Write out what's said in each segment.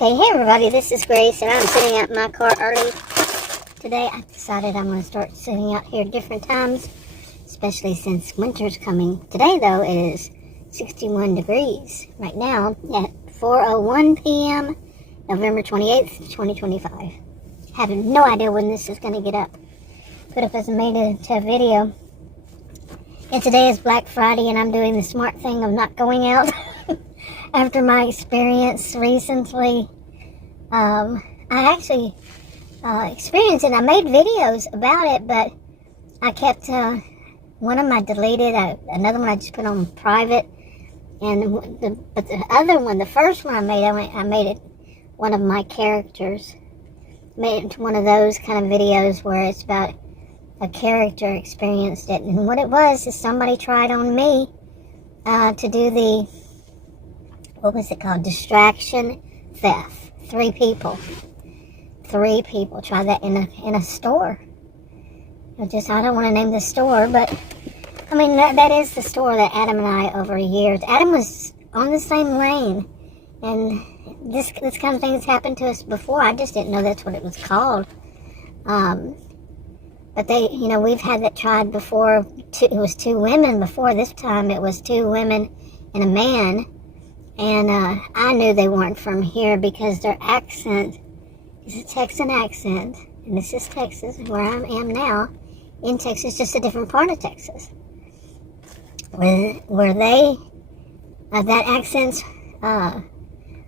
Okay, hey everybody, this is Grace, and I'm sitting out in my car early. Today I decided I'm going to start sitting out here different times, especially since winter's coming. Today, though, is 61 degrees right now at 4:01 p.m., November 28th, 2025. Have no idea when this is going to get up. But if it's made it to a video. And today is Black Friday, and I'm doing the smart thing of not going out. After my experience recently, I actually experienced it. I made videos about it, but I kept one of them I deleted, another one I just put on private, and the other one, the first one I made it one of my characters. Made it one of those kind of videos where it's about a character experienced it, and what it was is somebody tried on me to do the, what was it called, distraction theft. Three people tried that in a store. I don't want to name the store, but I mean that is the store that Adam and I over years. Adam was on the same lane, and this kind of thing has happened to us before. I just didn't know that's what it was called. But we've had that tried before. It was two women before. This time it was two women and a man. And I knew they weren't from here because their accent is a Texan accent. And this is Texas, where I am now. In Texas, just a different part of Texas. Where they, that accent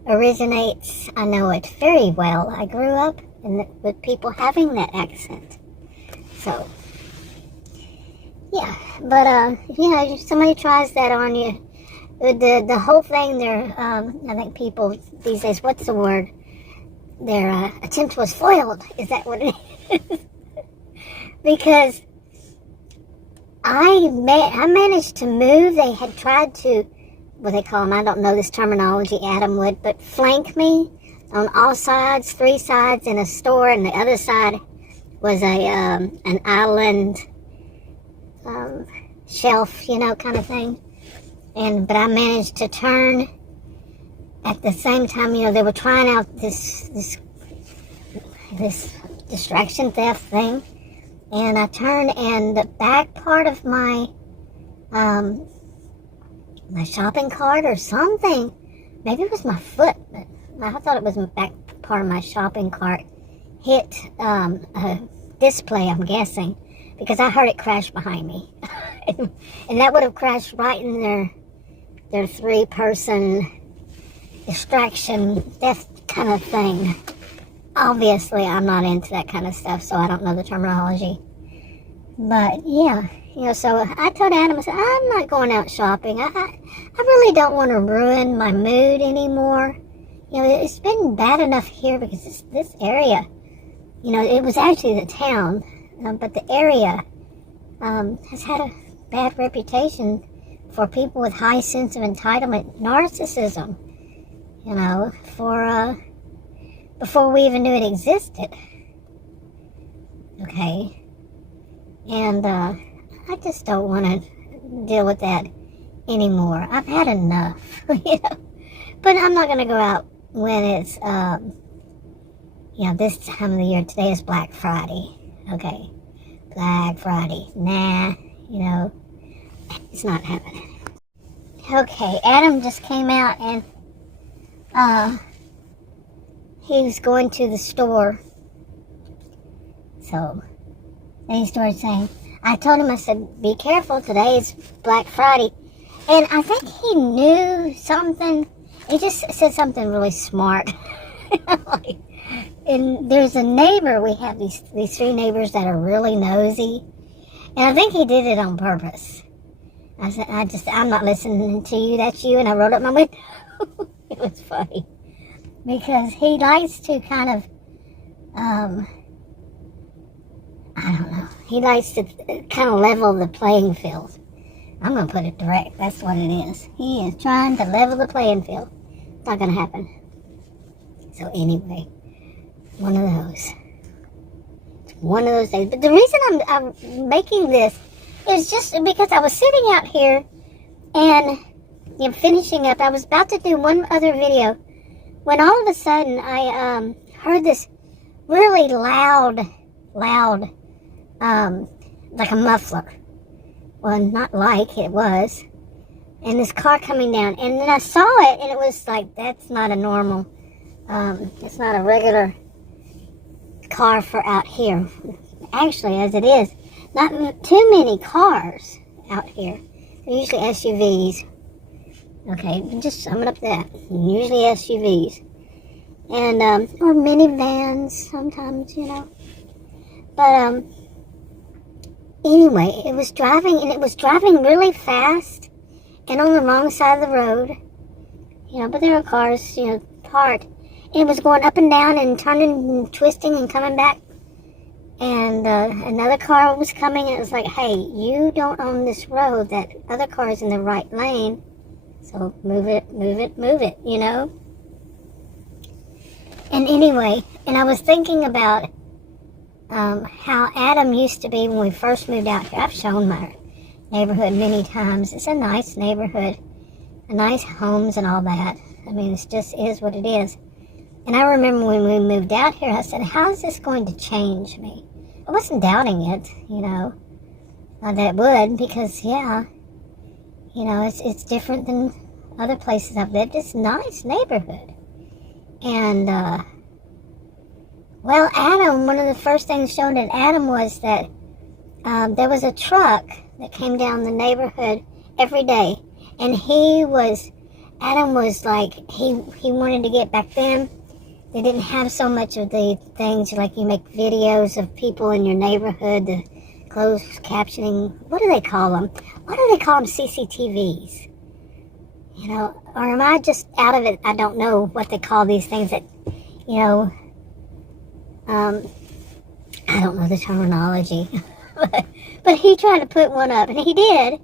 originates, I know it very well. I grew up with people having that accent. So, yeah. But, if somebody tries that on you, the whole thing there, I think people these days, what's the word? Their attempt was foiled. Is that what it is? Because I managed to move. They had tried to, what they call them, I don't know this terminology, Adam would, but flank me on all sides, three sides in a store, and the other side was an island shelf, kind of thing. But I managed to turn at the same time. They were trying out this distraction theft thing, and I turned, and the back part of my my shopping cart or something, maybe it was my foot, but I thought it was the back part of my shopping cart, hit a display, I'm guessing, because I heard it crash behind me. And that would have crashed right in their three-person distraction theft kind of thing. Obviously, I'm not into that kind of stuff, so I don't know the terminology. But, yeah, so I told Adam, I said, I'm not going out shopping. I really don't want to ruin my mood anymore. It's been bad enough here because this area, it was actually the town, but the area has had a bad reputation for people with high sense of entitlement, narcissism, before we even knew it existed. Okay. And I just don't want to deal with that anymore. I've had enough, But I'm not going to go out when it's, this time of the year. Today is Black Friday. Okay. Black Friday. Nah, it's not happening. Okay, Adam just came out and he was going to the store. So then he started saying, I told him, I said, be careful, today is Black Friday. And I think he knew something. He just said something really smart. And there's a neighbor, we have these three neighbors that are really nosy. And I think he did it on purpose. I said, I'm not listening to you, that's you. And I rolled up my window. It was funny. Because he likes to kind of, I don't know. He likes to kind of level the playing field. I'm going to put it direct. That's what it is. He is trying to level the playing field. It's not going to happen. So anyway, one of those. It's one of those days. But the reason I'm making this is just because I was sitting out here and finishing up. I was about to do one other video when all of a sudden I heard this really loud, like a muffler. Well, not like, it was. And this car coming down. And then I saw it, and it was like, that's not a normal, it's not a regular car for out here. Actually, as it is, not too many cars out here. They're usually SUVs. Okay, just summing up that. Usually SUVs. And, or minivans sometimes, you know. But, anyway, it was driving, and it was driving really fast and on the wrong side of the road. You know, but there were cars, you know, parked. And it was going up and down and turning and twisting and coming back. And another car was coming, and it was like, hey, you don't own this road. That other car is in the right lane. So move it, you know? And anyway, and I was thinking about how Adam used to be when we first moved out here. I've shown my neighborhood many times. It's a nice neighborhood, nice homes and all that. I mean, it just is what it is. And I remember when we moved out here, I said, how is this going to change me? I wasn't doubting it, you know, that it would, because, yeah, you know, it's different than other places I've lived. It's a nice neighborhood. And, well, Adam, one of the first things shown at Adam was that there was a truck that came down the neighborhood every day. And Adam was like, he wanted to get back then. They didn't have so much of the things like you make videos of people in your neighborhood, the closed captioning. What do they call them? Why do they call them CCTVs? You know, or am I just out of it? I don't know what they call these things that, you know, I don't know the terminology. but he tried to put one up, and he did,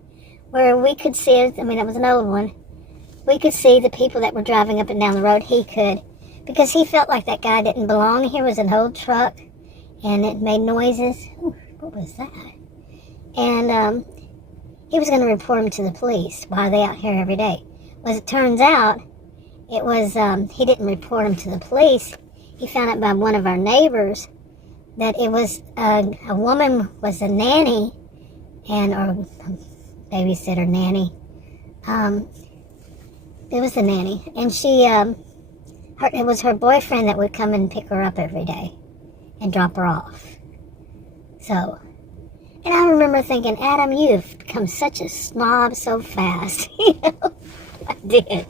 where we could see it. I mean, it was an old one. We could see the people that were driving up and down the road. He could, because he felt like that guy didn't belong here. It was an old truck, and it made noises. Ooh, what was that? And he was going to report him to the police. Why are they out here every day? Well, as it turns out, it was, he didn't report him to the police. He found out by one of our neighbors that it was, a woman was a nanny, or babysitter nanny. It was a nanny, and she, it was her boyfriend that would come and pick her up every day and drop her off. So, and I remember thinking, Adam, you've become such a snob so fast. You know, I did.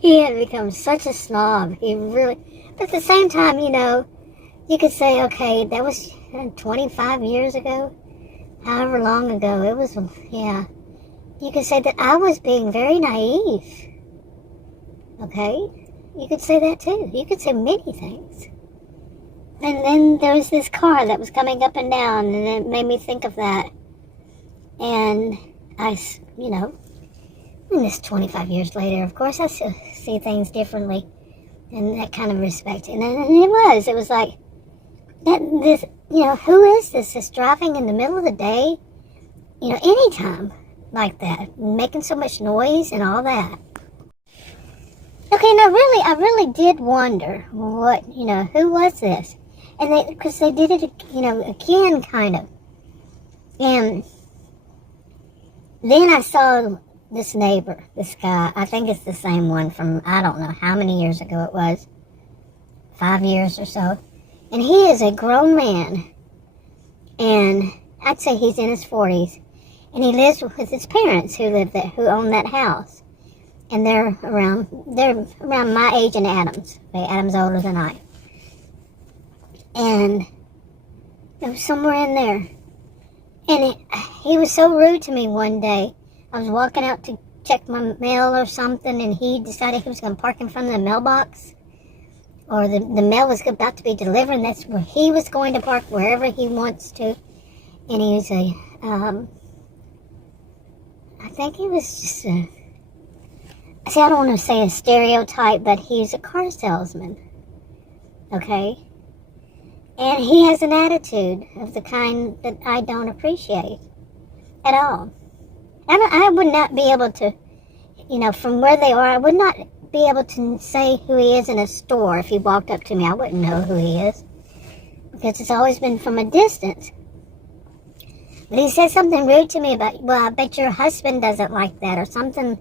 He had become such a snob. He really, but at the same time, you know, you could say, okay, that was 25 years ago, however long ago. It was, yeah. You could say that I was being very naive. Okay? You could say that too. You could say many things. And then there was this car that was coming up and down, and it made me think of that. And I, you know, and this 25 years later, of course, I still see things differently in that kind of respect. And it was like, this, you know, who is this that's driving in the middle of the day, you know, anytime like that, making so much noise and all that. Okay, now really, I really did wonder what, you know, who was this? And because they did it, you know, again, kind of. And then I saw this neighbor, this guy. I think it's the same one from, I don't know how many years ago it was. 5 years or so. And he is a grown man. And I'd say he's in his 40s. And he lives with his parents who live there, who own that house. And they're around my age and Adam's. Okay, Adam's older than I. And it was somewhere in there. And he was so rude to me one day. I was walking out to check my mail or something, and he decided he was going to park in front of the mailbox. Or the mail was about to be delivered, and that's where he was going to park, wherever he wants to. And he was I think he was just I don't want to say a stereotype, but he's a car salesman. Okay? And he has an attitude of the kind that I don't appreciate at all. I would not be able to, you know, from where they are, I would not be able to say who he is in a store. If he walked up to me, I wouldn't know who he is, because it's always been from a distance. But he said something rude to me about, well, I bet your husband doesn't like that, or something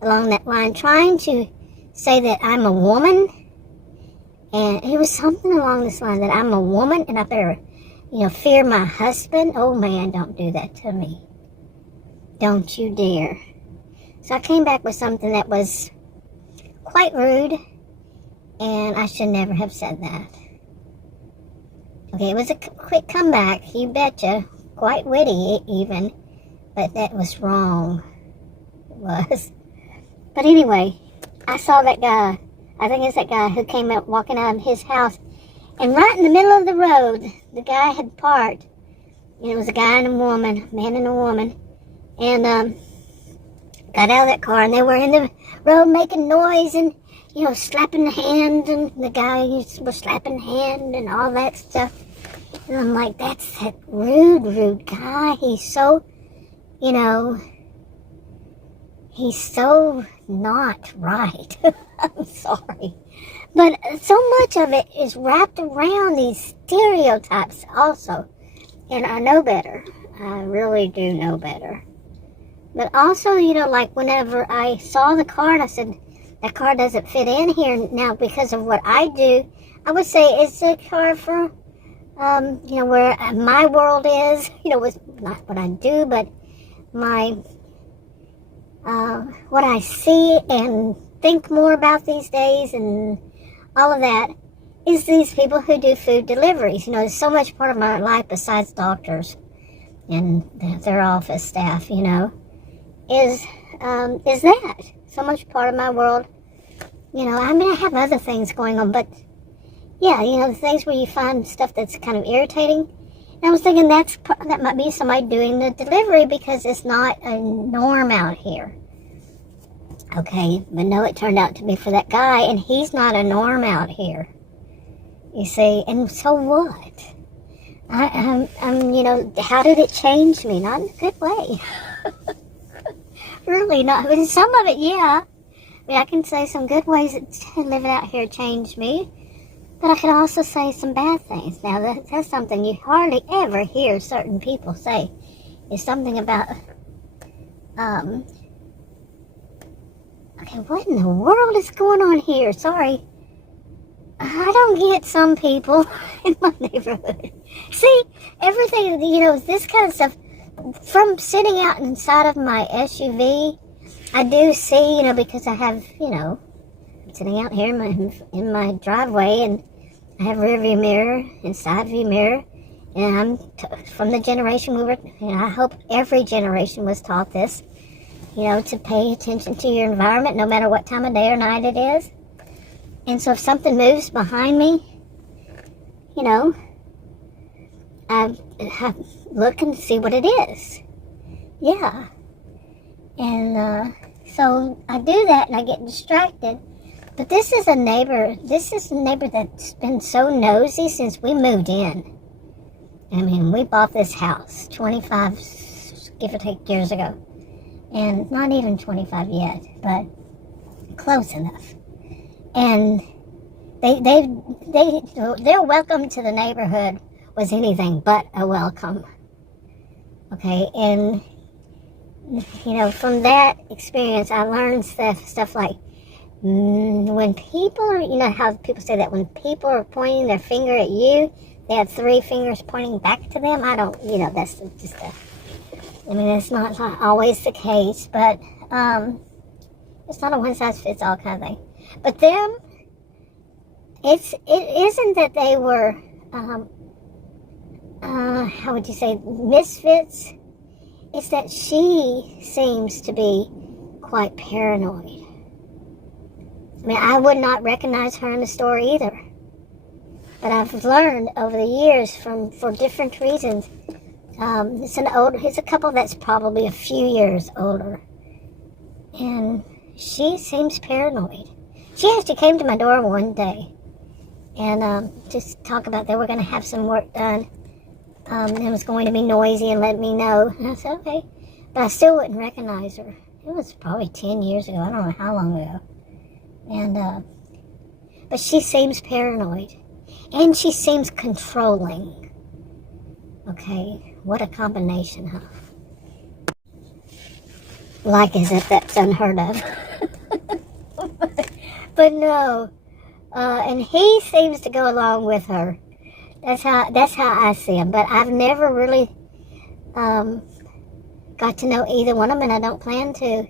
along that line, trying to say that I'm a woman. And it was something along this line, that I'm a woman and I better, fear my husband. Oh man, don't do that to me. Don't you dare. So I came back with something that was quite rude, and I should never have said that. Okay, it was a quick comeback, you betcha. Quite witty even, but that was wrong. It was. But anyway, I saw that guy. I think it's that guy who came out walking out of his house, and right in the middle of the road, the guy had parked, and it was a guy and a woman, a man and a woman, and got out of that car, and they were in the road making noise and, slapping the hand, and the guy was slapping the hand and all that stuff. And I'm like, that's that rude guy. He's so, he's so not right. I'm sorry. But so much of it is wrapped around these stereotypes also. And I know better. I really do know better. But also, like whenever I saw the car and I said, that car doesn't fit in here now because of what I do, I would say it's a car for, where my world is, with not what I do, but my, what I see and think more about these days and all of that is these people who do food deliveries. There's so much part of my life besides doctors and their office staff, is that. So much part of my world, I have other things going on, but yeah, the things where you find stuff that's kind of irritating. And I was thinking that might be somebody doing the delivery because it's not a norm out here. Okay, but no, it turned out to be for that guy, and he's not a norm out here. You see, and so what? I'm how did it change me? Not in a good way. Really not. I mean, some of it, yeah. I can say some good ways that living out here changed me. But I can also say some bad things. Now, that's something you hardly ever hear certain people say. Is something about, okay, what in the world is going on here? Sorry. I don't get some people in my neighborhood. See, everything, this kind of stuff, from sitting out inside of my SUV, I do see, because I have, I'm sitting out here in my driveway, and I have rear view mirror and side view mirror, and I'm from the generation we were, I hope every generation was taught this, to pay attention to your environment no matter what time of day or night it is. And so if something moves behind me, I look and see what it is. Yeah. And so I do that and I get distracted. But this is a neighbor that's been so nosy since we moved in. I mean, we bought this house 25, give or take, years ago. And not even 25 yet, but close enough. And their welcome to the neighborhood was anything but a welcome. Okay, and from that experience, I learned stuff like when people are, how people say that when people are pointing their finger at you, they have three fingers pointing back to them. I don't, that's just it's not always the case, but it's not a one size fits all kind of thing. But them, it isn't that they were, how would you say, misfits. It's that she seems to be quite paranoid. I mean, I would not recognize her in the store either. But I've learned over the years for different reasons. It's a couple that's probably a few years older. And she seems paranoid. She actually came to my door one day and just talk about they were going to have some work done. It was going to be noisy and let me know. And I said, okay. But I still wouldn't recognize her. It was probably 10 years ago. I don't know how long ago. And, but she seems paranoid. And she seems controlling. Okay, what a combination, huh? Like as if that's unheard of. But no. And he seems to go along with her. That's how I see him. But I've never really got to know either one of them, and I don't plan to.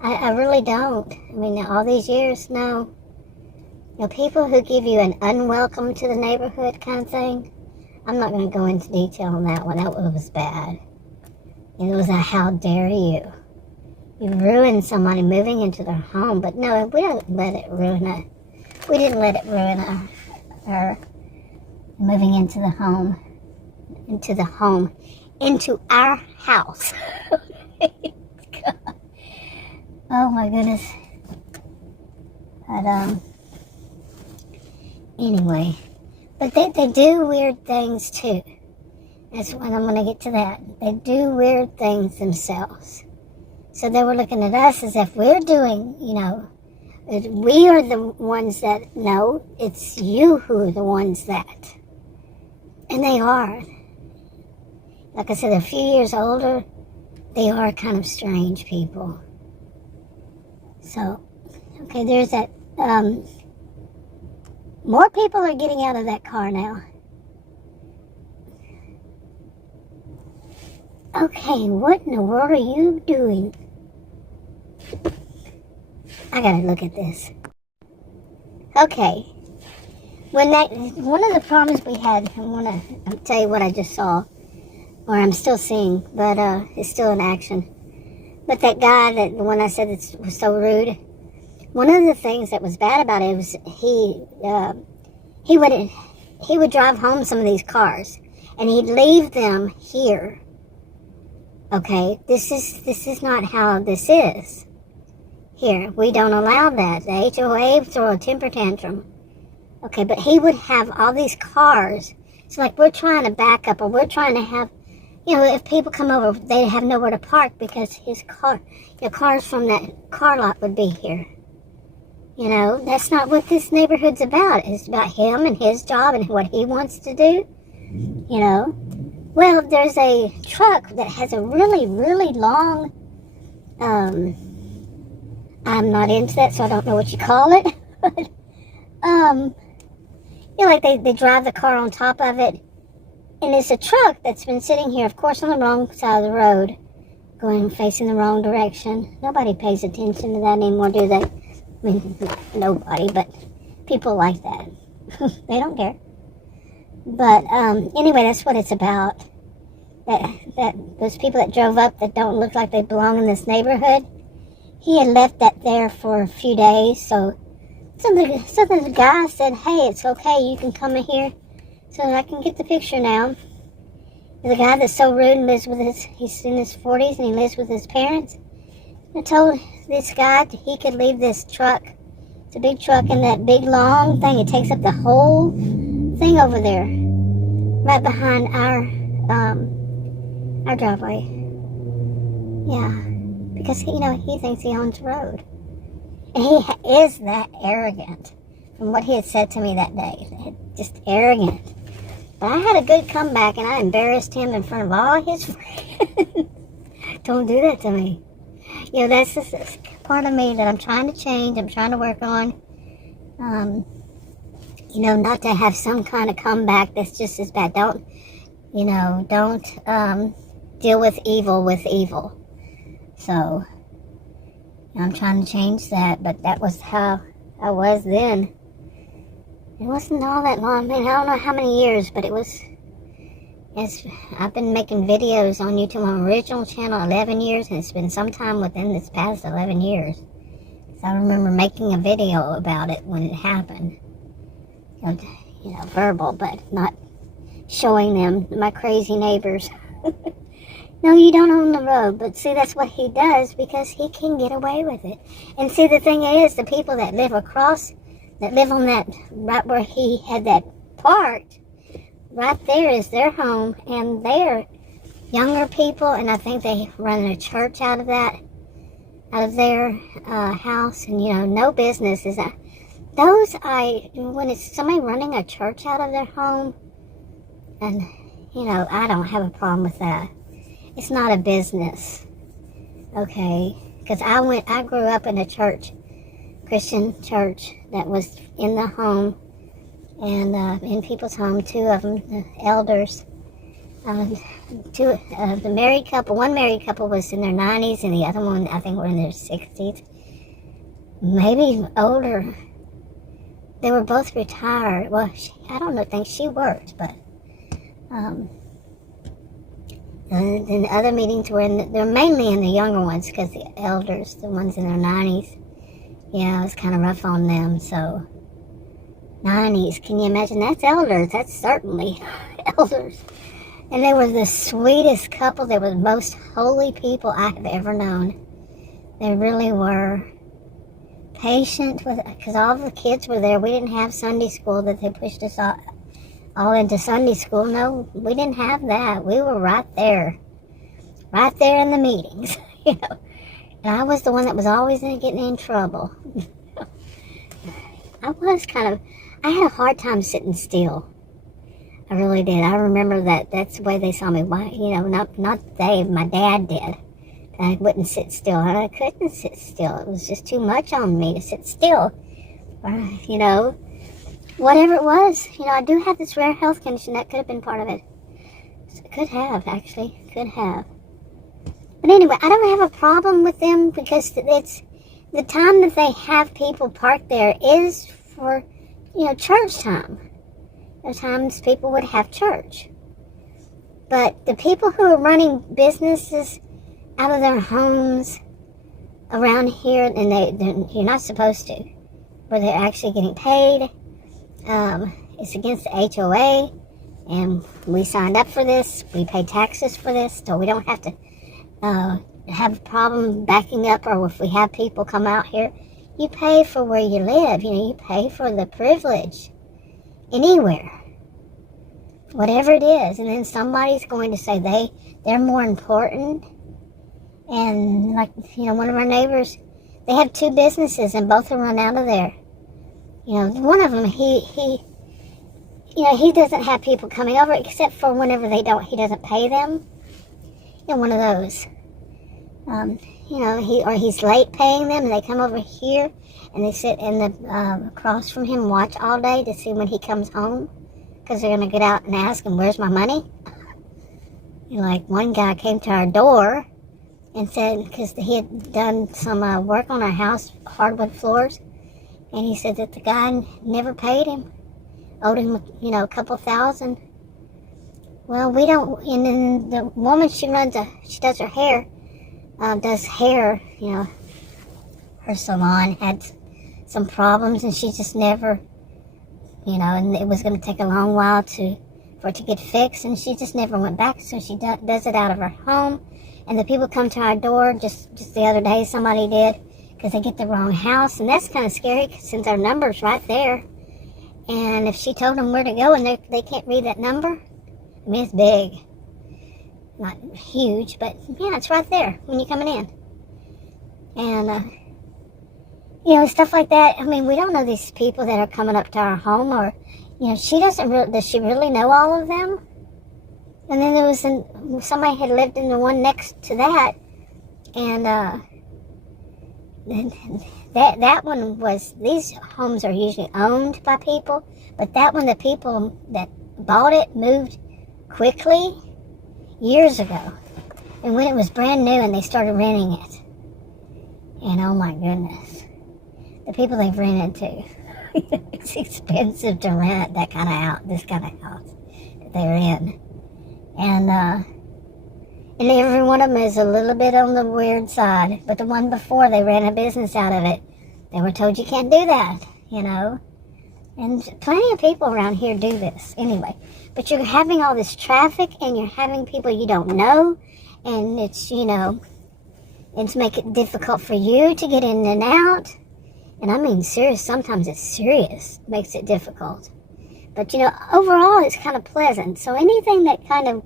I really don't. I mean, all these years, no. You know, people who give you an unwelcome to the neighborhood kind of thing, I'm not going to go into detail on that one. That one was bad. It was a how dare you. You ruined somebody moving into their home. But no, we didn't let it ruin it. We didn't let it ruin her moving into the home. Into our house. Oh my goodness. But, anyway. But they do weird things too. That's when I'm going to get to that. They do weird things themselves. So they were looking at us as if we're doing, you know, we are the ones that, no, it's you who are the ones that. And they are. Like I said, a few years older, they are kind of strange people. So, okay, there's that, more people are getting out of that car now. Okay, what in the world are you doing? I gotta look at this. Okay. One of the problems we had, I wanna tell you what I just saw, or I'm still seeing, but it's still in action. But that guy, the one I said that was so rude, one of the things that was bad about it was he would drive home some of these cars, and he'd leave them here. Okay, this is not how this is. Here, we don't allow that. The HOA throw a temper tantrum. Okay, but he would have all these cars. So like we're trying to back up, or we're trying to have, you know, if people come over, they have nowhere to park because his car, your cars from that car lot would be here. You know, that's not what this neighborhood's about. It's about him and his job and what he wants to do. You know, well, there's a truck that has a really, really long, I'm not into that, so I don't know what you call it. But, you know, like they drive the car on top of it. And it's a truck that's been sitting here, of course, on the wrong side of the road, facing the wrong direction. Nobody pays attention to that anymore, do they? I mean, nobody, but people like that. They don't care. But anyway, that's what it's about. That those people that drove up that don't look like they belong in this neighborhood, he had left that there for a few days. So the guy said, hey, it's okay, you can come in here. So I can get the picture now. The guy that's so rude and lives with he's in his 40s and he lives with his parents. I told this guy that he could leave this truck. It's a big truck and that big long thing. It takes up the whole thing over there. Right behind our driveway. Yeah. Because, you know, he thinks he owns the road. And he is that arrogant. From what he had said to me that day. Just arrogant. But I had a good comeback and I embarrassed him in front of all his friends. Don't do that to me. You know, that's just part of me that I'm trying to change. I'm trying to work on. You know, not to have some kind of comeback that's just as bad. Don't deal with evil. So, I'm trying to change that, but that was how I was then. It wasn't all that long. I mean, I don't know how many years, but it was. I've been making videos on YouTube on my original channel 11 years, and it's been sometime within this past 11 years. So I remember making a video about it when it happened. You know, verbal, but not showing them, my crazy neighbors. No, you don't own the road, but see, that's what he does because he can get away with it. And see, the thing is, the people that live across, that live on that, right where he had that parked, right there is their home, and they're younger people, and I think they run a church out of that. out of their house, and no business is that. When it's somebody running a church out of their home, and I don't have a problem with that. It's not a business, okay? Because I grew up in a church, Christian church, that was in the home, and in people's home. Two of them, the elders, the married couple. One married couple was in their 90s, and the other one, I think, were in their 60s, maybe older. They were both retired. Well, I don't think she worked, but and the other meetings they're mainly in the younger ones, because the elders, the ones in their 90s, it was kind of rough on them. So 90s, can you imagine? That's elders. That's certainly elders. And they were the sweetest couple. They were the most holy people I have ever known. They really were. Patient with, because all the kids were there. We didn't have Sunday school that they pushed us all into Sunday school. No, we didn't have that. We were right there in the meetings, And I was the one that was always getting in trouble. I had a hard time sitting still. I really did. I remember that's the way they saw me. Why, not they, my dad did. I wouldn't sit still, and I couldn't sit still. It was just too much on me to sit still. Whatever it was, I do have this rare health condition. That could have been part of it. Could have, actually. Could have. But anyway, I don't have a problem with them, because it's the time that they have people parked there is for, church time. There are times people would have church. But the people who are running businesses out of their homes around here, and you're not supposed to, where they're actually getting paid. It's against the HOA, and we signed up for this. We pay taxes for this, so we don't have to have a problem backing up, or if we have people come out here. You pay for where you live. You pay for the privilege anywhere, whatever it is. And then somebody's going to say they're more important. And one of our neighbors, they have two businesses, and both are run out of there. One of them, he doesn't have people coming over, except for whenever he doesn't pay them. One of those. He's late paying them, and they come over here, and they sit in the across from him, watch all day to see when he comes home, because they're going to get out and ask him, "Where's my money?" One guy came to our door and said, because he had done some work on our house, hardwood floors, and he said that the guy never paid him, owed him, a couple $1,000. Well, we don't, and then the woman, she does her hair, her salon had some problems, and she just never, and it was going to take a long while for it to get fixed, and she just never went back, so she does it out of her home. And the people come to our door, just the other day somebody did, because they get the wrong house, and that's kind of scary, since our number's right there. And if she told them where to go and they can't read that number, I mean, it's big. Not huge, but yeah, it's right there when you're coming in. And, stuff like that. I mean, we don't know these people that are coming up to our home, or, does she really know all of them? And then there was somebody had lived in the one next to that, and that one was, these homes are usually owned by people, but that one, the people that bought it moved quickly years ago, and when it was brand new and they started renting it, and oh my goodness, the people they've rented to, it's expensive to rent this kind of house that they're in. And every one of them is a little bit on the weird side. But the one before, they ran a business out of it. They were told you can't do that, And plenty of people around here do this anyway. But you're having all this traffic, and you're having people you don't know. And it's, it's making it difficult for you to get in and out. And I mean serious, sometimes it's serious, makes it difficult. But, overall, it's kind of pleasant. So anything that kind of,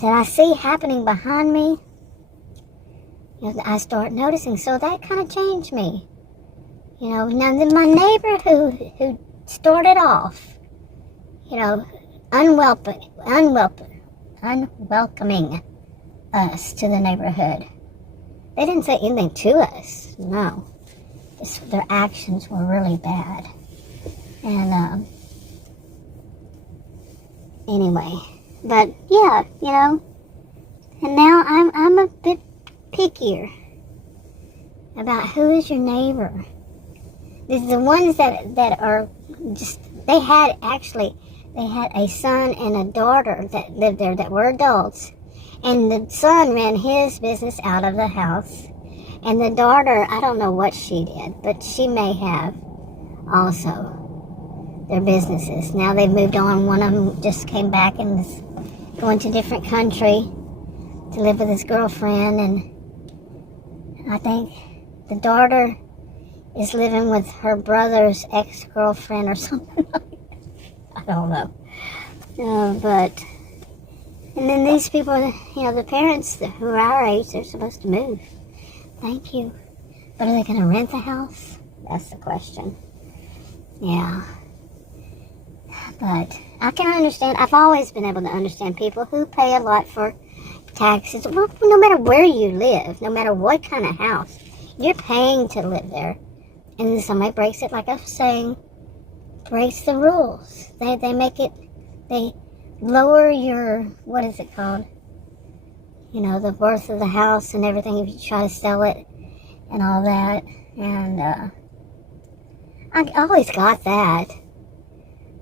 that I see happening behind me, I start noticing. So that kind of changed me. Now then my neighbor who started off, unwelcoming us to the neighborhood. They didn't say anything to us. No. Their actions were really bad. And, anyway. But, yeah, and now I'm a bit pickier about who is your neighbor. The ones that are just, they had a son and a daughter that lived there that were adults. And the son ran his business out of the house. And the daughter, I don't know what she did, but she may have also their businesses. Now they've moved on. One of them just came back and is going to a different country to live with his girlfriend. And I think the daughter is living with her brother's ex-girlfriend or something like that. I don't know. And then these people, the parents who are our age, they're supposed to move. Thank you. But are they going to rent the house? That's the question. Yeah. But I can understand. I've always been able to understand people who pay a lot for taxes. Well, no matter where you live, no matter what kind of house, you're paying to live there. And then somebody breaks it, like I was saying, breaks the rules. They make it, they lower your, what is it called? The worth of the house and everything if you try to sell it and all that. And I always got that.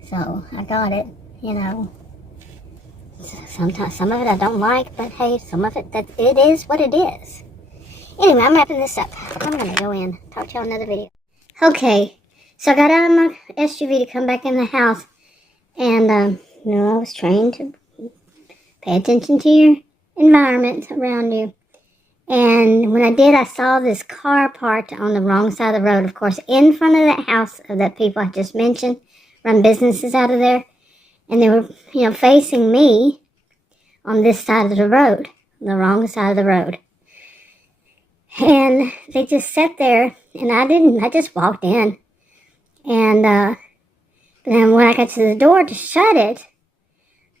So I got it, Sometimes, some of it I don't like, but hey, some of it, it is what it is. Anyway, I'm wrapping this up. I'm going to go in. Talk to y'all in another video. Okay, so I got out of my SUV to come back in the house. And, I was trained to pay attention to your environment around you. And when I did, I saw this car parked on the wrong side of the road, of course, in front of that house of that people I just mentioned, run businesses out of there. And they were, facing me on this side of the road, the wrong side of the road. And they just sat there, and I just walked in. And then when I got to the door to shut it,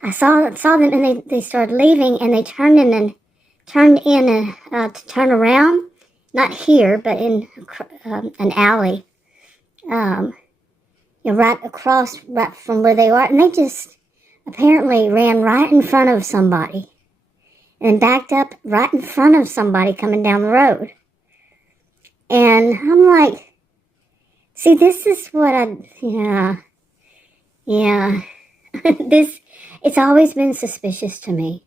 I saw them, and they started leaving, and they turned in to turn around, not here, but in an alley, right across, right from where they are, and they just apparently ran right in front of somebody, and backed up right in front of somebody coming down the road. And I'm like, see, this is what it's always been suspicious to me.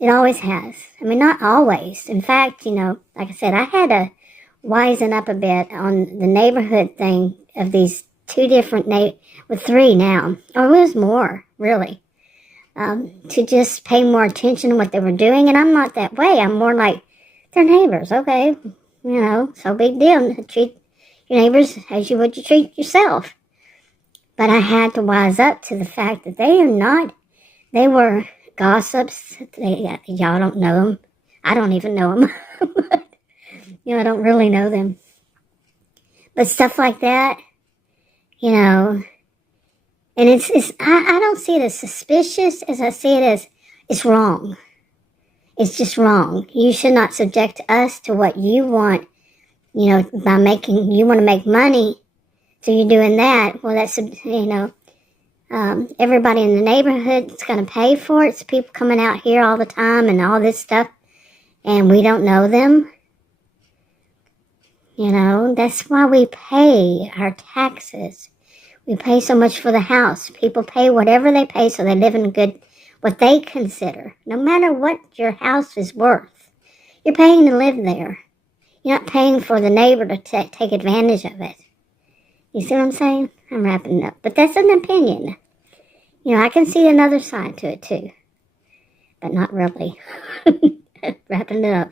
It always has. I mean, not always. In fact, like I said, I had to wisen up a bit on the neighborhood thing of these two different with three now, or it was more, really, to just pay more attention to what they were doing. And I'm not that way. I'm more like, they're neighbors, okay, so big deal. Treat your neighbors as you would treat yourself. But I had to wise up to the fact that they were gossips. Y'all don't know them. I don't even know them. I don't really know them. But stuff like that, and I don't see it as suspicious as I see it as it's wrong. It's just wrong. You should not subject us to what you want, by you want to make money, so you're doing that. Well, that's, everybody in the neighborhood is going to pay for it. It's people coming out here all the time and all this stuff, and we don't know them. That's why we pay our taxes. We pay so much for the house. People pay whatever they pay so they live in what they consider. No matter what your house is worth, you're paying to live there. You're not paying for the neighbor to take advantage of it. You see what I'm saying? I'm wrapping it up. But that's an opinion. I can see another side to it too. But not really. Wrapping it up.